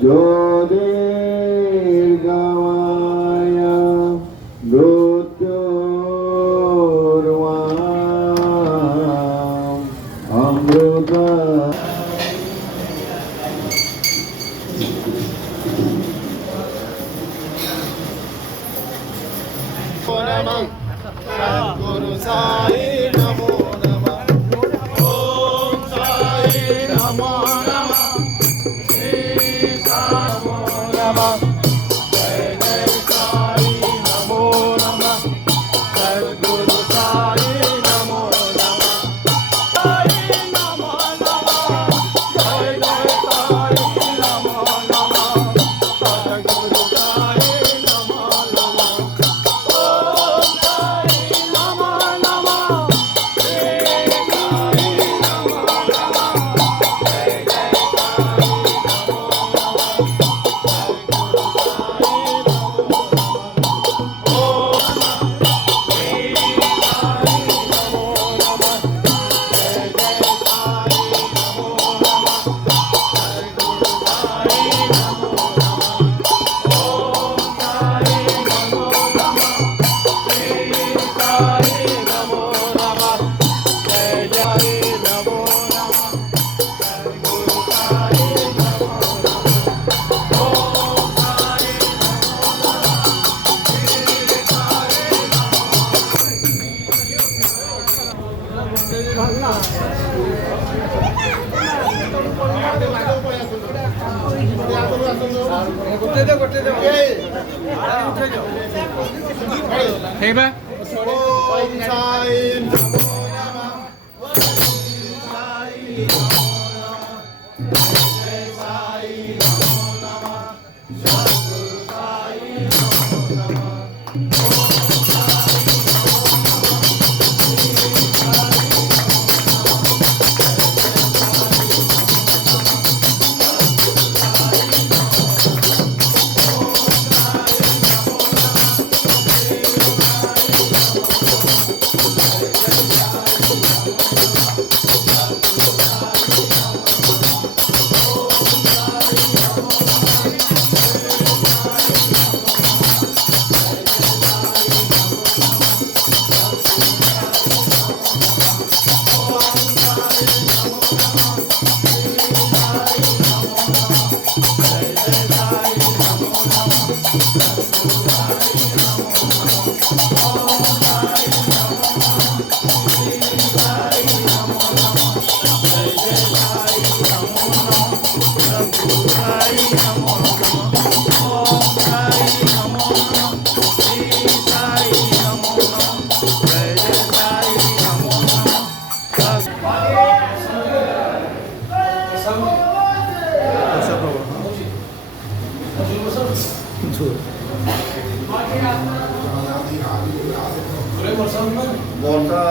ज्योतिर्गमय मृत्योर्वा अमृत सद्गुरु साई नमो नमः। ओम साई नमो नमः। श्री साई नमो नमः। जय जय साई नमो नमः। सद्गुरु साई नमो नमः। साई नमो नमः। जय जय साई नमो नमः। सद्गुरु साई नमो नमः। ओम साई नमो नमः। श्री साई नमो नमः। जय जय साई नमो नमः। सद्गुरु साई नमो नमः। ओम श्री साई नमो नमः। जय जय साई नमो नमः। सद्गुरु साई नमो नमः। ओम साई नमो नमः। श्री साई नमो नमः। जय जय नमो नमः। सद्गुरु साई नमो नमः। ओम साई नमो ओम साई नमो नमः। साई नमो नमः। जय साई नमो नमः। सद्गुरु साई नमो नमः।